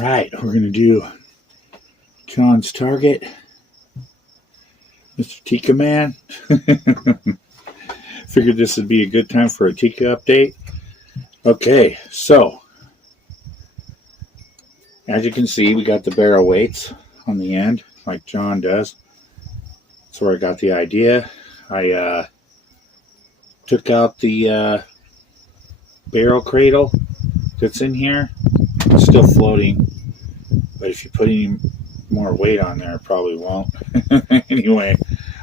Alright, we're going to do John's target, Mr. Tikka Man. Figured this would be a good time for a Tikka update. Okay, so as you can see, we got the barrel weights on the end, like John does. That's where I got the idea. I took out the barrel cradle that's in here. It's still floating, but if you put any more weight on there, it probably won't. Anyway,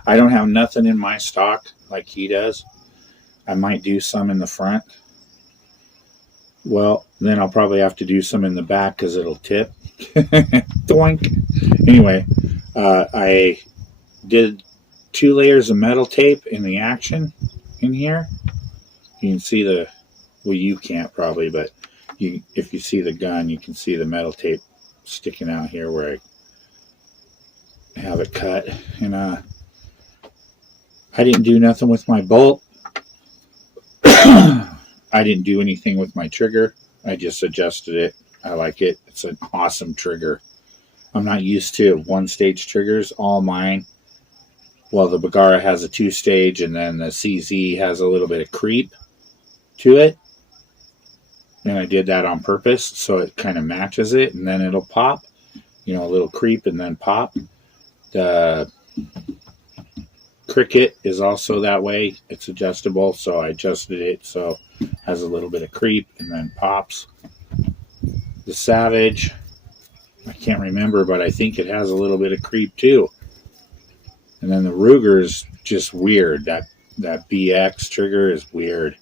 I don't have nothing in my stock like he does. I might do some in the front. Well, then I'll probably have to do some in the back because it'll tip. Doink. Anyway, I did 2 layers of metal tape in the action in here. You can see the, well, you can't probably, but if you see the gun, you can see the metal tape sticking out here where I have it cut. And I didn't do nothing with my bolt. I didn't do anything with my trigger. I just adjusted it. I like it. It's an awesome trigger. I'm not used to one-stage triggers. All mine, well, the Bergara has a 2-stage, and then the CZ has a little bit of creep to it. And I did that on purpose, so it kind of matches it, and then it'll pop. You know, a little creep and then pop. The Cricket is also that way. It's adjustable, so I adjusted it so it has a little bit of creep and then pops. The Savage, I can't remember, but I think it has a little bit of creep too. And then the Ruger's just weird. That BX trigger is weird.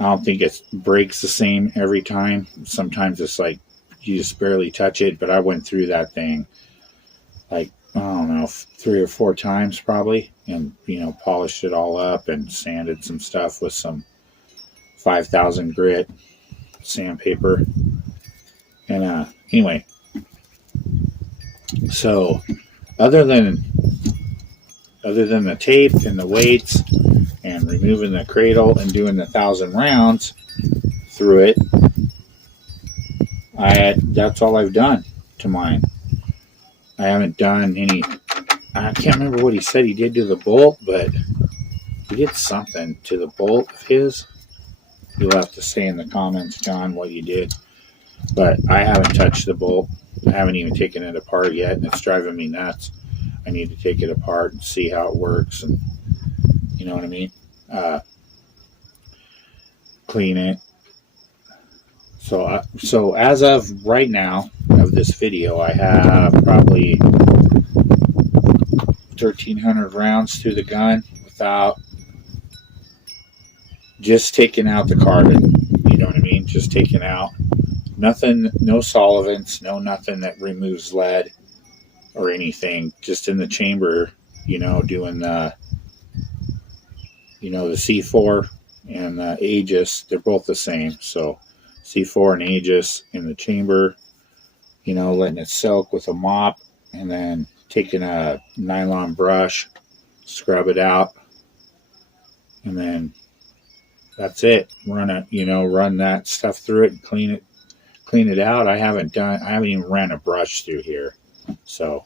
I don't think it breaks the same every time. Sometimes it's like you just barely touch it, but I went through that thing like, I don't know, 3 or 4 times probably, and polished it all up and sanded some stuff with some 5000 grit sandpaper. And anyway, so other than the tape and the weights and removing the cradle and doing the 1000 rounds through it, that's all I've done to mine. I haven't done any, I can't remember what he said he did to the bolt, but he did something to the bolt of his. You'll have to say in the comments, John, what you did. But I haven't touched the bolt. I haven't even taken it apart yet, and it's driving me nuts. I need to take it apart and see how it works, and you know what I mean? Clean it. So as of right now of this video, I have probably 1,300 rounds through the gun without just taking out the carbon. You know what I mean? Just taking out nothing, no solvents, no nothing that removes lead or anything. Just in the chamber, doing the, the C4 and the Aegis. They're both the same. So C4 and Aegis in the chamber, letting it soak with a mop, and then taking a nylon brush, scrub it out, and then that's it. Run that stuff through it and clean it out. I haven't even ran a brush through here. So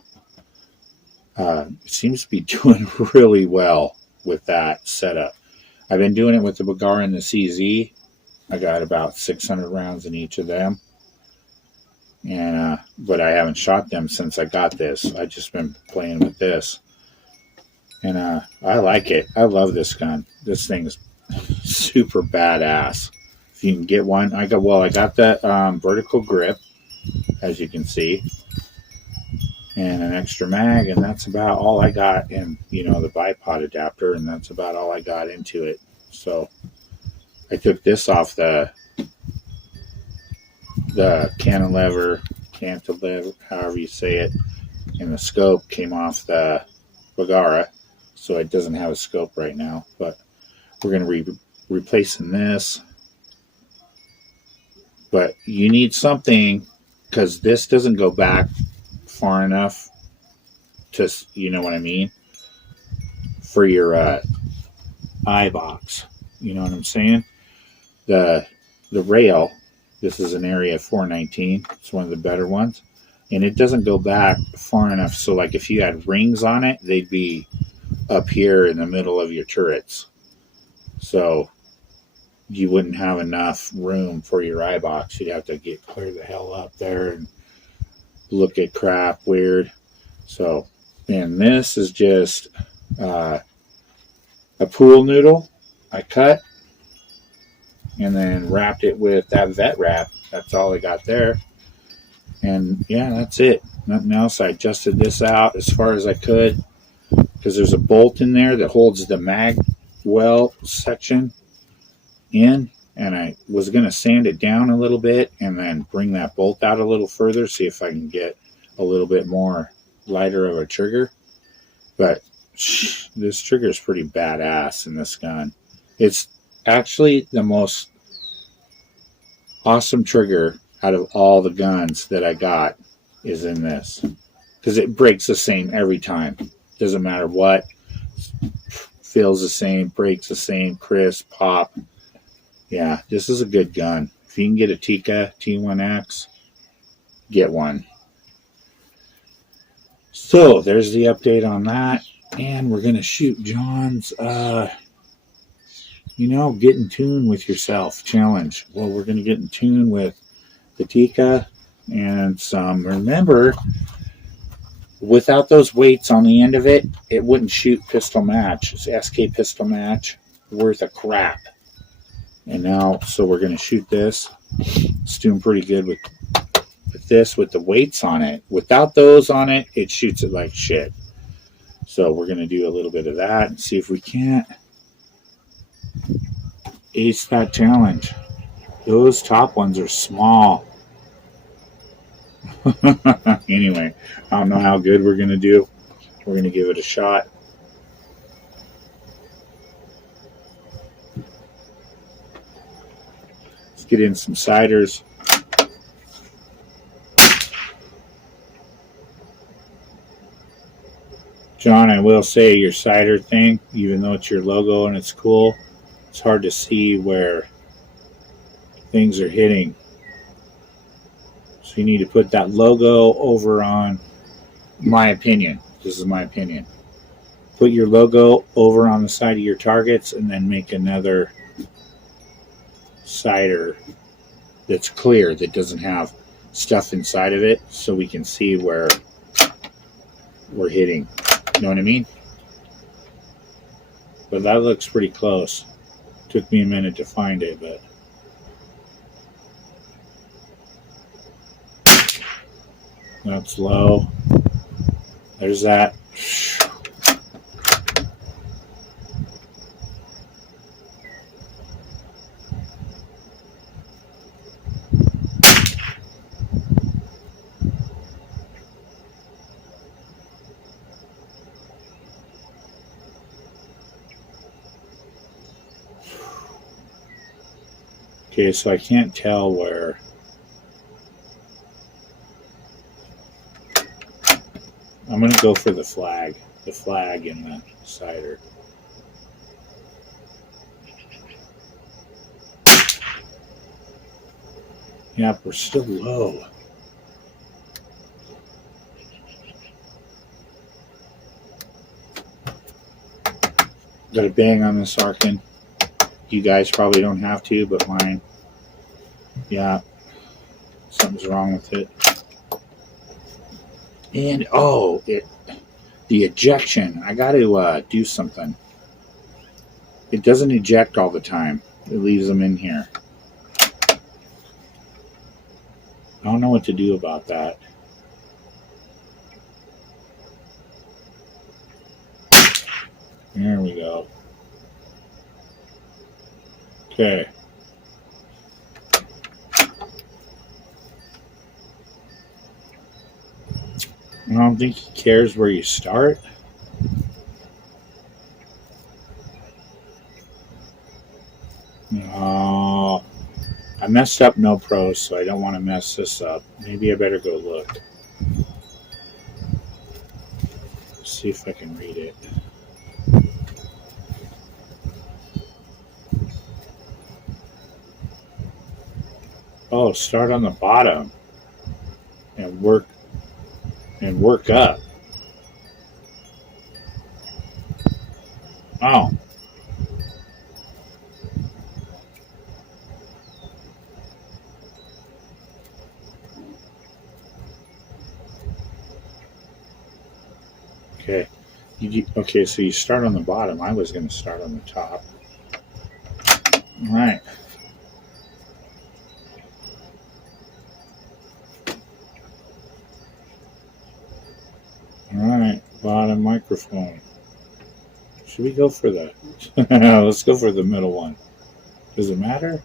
it seems to be doing really well with that setup. I've been doing it with the Bergara and the CZ. I got about 600 rounds in each of them, and but I haven't shot them since I got this. I've just been playing with this, and I like it. I love this gun. This thing is super badass. If you can get one, I got that vertical grip, as you can see, and an extra mag, and that's about all I got. And the bipod adapter, and that's about all I got into it. So I took this off the cantilever, however you say it, and the scope came off the Bergara, so it doesn't have a scope right now. But we're going to be replacing this. But you need something, because this doesn't go back far enough to, you know what I mean, for your eye box. You know what I'm saying? The rail This is an area 419. It's one of the better ones. And it doesn't go back far enough. So like if you had rings on it, they'd be up here in the middle of your turrets. So you wouldn't have enough room for your eye box. You'd have to get clear the hell up there and look at crap weird. So, and this is just a pool noodle I cut and then wrapped it with that vet wrap. That's all I got there. And yeah, that's it. Nothing else. I adjusted this out as far as I could because there's a bolt in there that holds the mag well section in, and I was going to sand it down a little bit and then bring that bolt out a little further, see if I can get a little bit more lighter of a trigger. But this trigger is pretty badass in this gun. It's actually the most awesome trigger out of all the guns that I got is in this, because it breaks the same every time. Doesn't matter what, feels the same, breaks the same, crisp, pop. Yeah, this is a good gun. If you can get a Tikka T1x, get one. So there's the update on that, and we're gonna shoot John's get in tune with yourself challenge. Well, we're gonna get in tune with the Tikka and some. Remember, without those weights on the end of it, it wouldn't shoot pistol match. It's SK pistol match worth of crap. And now, so we're going to shoot this. It's doing pretty good with this, with the weights on it. Without those on it, it shoots it like shit. So we're going to do a little bit of that and see if we can't ace that challenge. Those top ones are small. Anyway, I don't know how good we're going to do. We're going to give it a shot. Let's get in some ciders. John, I will say your cider thing, even though it's your logo and it's cool, it's hard to see where things are hitting. So you need to put that logo over on, my opinion, this is my opinion. Put your logo over on the side of your targets and then make another cider that's clear, that doesn't have stuff inside of it, so we can see where we're hitting. You know what I mean? But that looks pretty close. Took me a minute to find it, but that's low. There's that. Okay, so I can't tell where. I'm going to go for the flag in the cider. Yep, we're still low. Got a bang on this Arkin. You guys probably don't have to, but mine, yeah, something's wrong with it. And the ejection, I got to do something. It doesn't eject all the time. It leaves them in here. I don't know what to do about that. There we go. Okay. I don't think he cares where you start. No. I messed up no pros, so I don't want to mess this up. Maybe I better go look. See if I can read it. Oh, start on the bottom and work up. Oh. Okay. Okay, so you start on the bottom. I was going to start on the top. All right. All right. Bottom microphone. Should we go for the... Let's go for the middle one. Does it matter?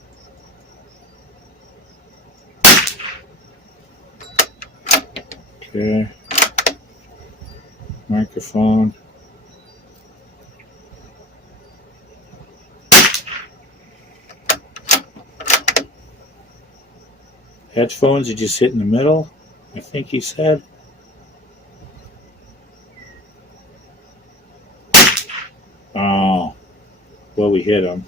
Okay. Microphone. Headphones, did you sit in the middle? I think he said. Oh. Well, we hit him.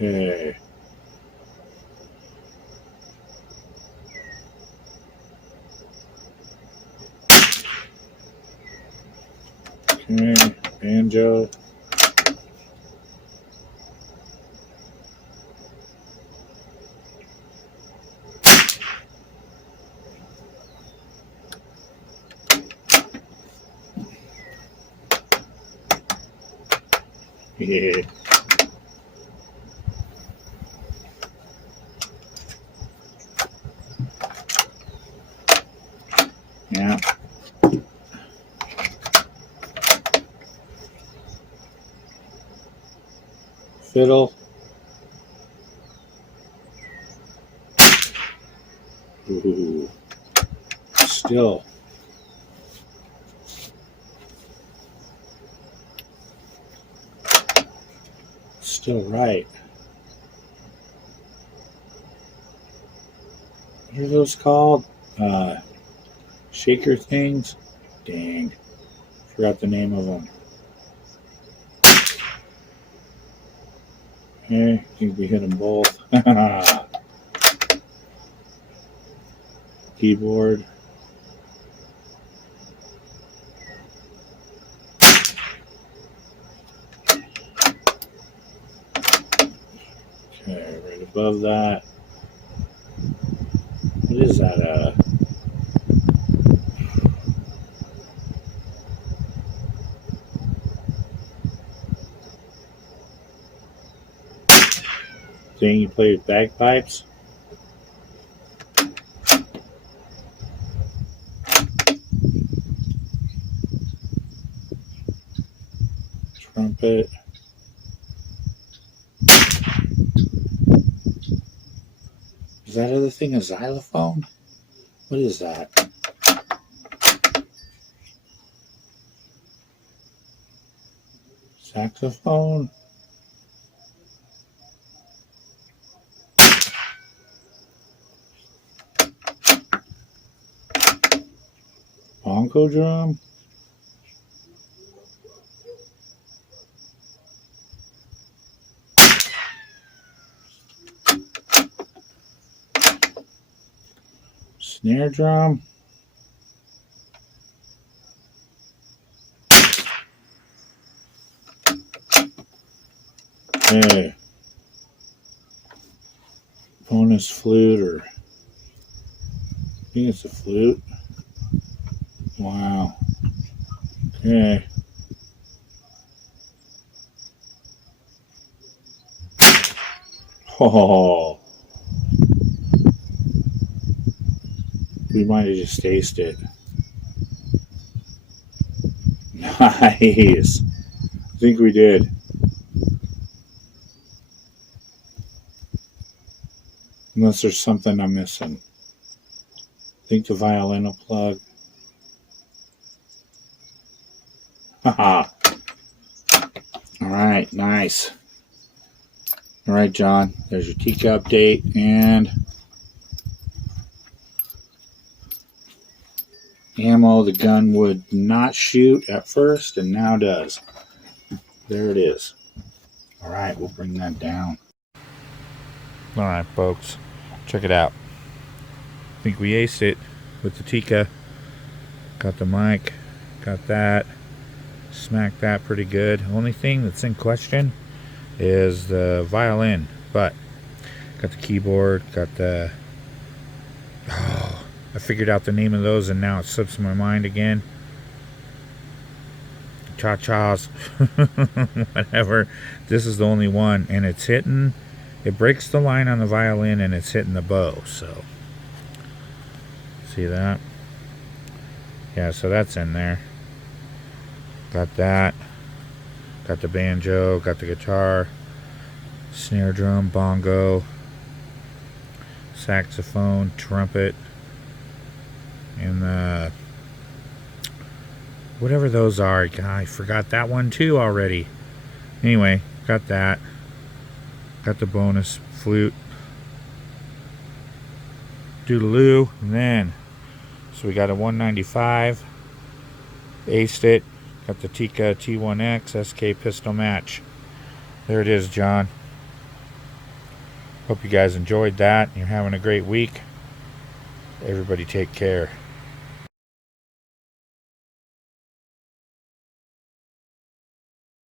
Okay. Okay. Banjo. Yeah. Yeah. Fiddle. Ooh. Still. Still right. What are those called? Shaker things? Dang. Forgot the name of them. Okay, I think we hit them both. Keyboard. Okay, right above that. What is that? Thing you play with bagpipes? Trumpet. Is that other thing a xylophone? What is that? Saxophone? Bongo drum? Snare drum? Hey. Bonus flute, or I think it's a flute. Wow. Okay. Oh, we might have just tasted it. Nice. I think we did. Unless there's something I'm missing. I think the violin will plug. Haha. All right, nice. All right, John, there's your Tikka update, and ammo. The gun would not shoot at first and now does. There it is. All right, we'll bring that down. All right, folks, check it out. I think we aced it with the Tikka. Got the mic, got that, smacked that pretty good. Only thing that's in question is the violin, but got the keyboard, got the, oh, I figured out the name of those and now it slips my mind again. Cha-chas, whatever. This is the only one, and it's hitting, it breaks the line on the violin and it's hitting the bow, so see that? Yeah, so that's in there. Got that, got the banjo, got the guitar, snare drum, bongo, saxophone, trumpet, and the whatever those are. I forgot that one too already. Anyway, got that. Got the bonus flute. Doodaloo. And then, so we got a 195. Aced it. Got the Tikka T1x SK pistol match. There it is, John. Hope you guys enjoyed that. You're having a great week. Everybody take care.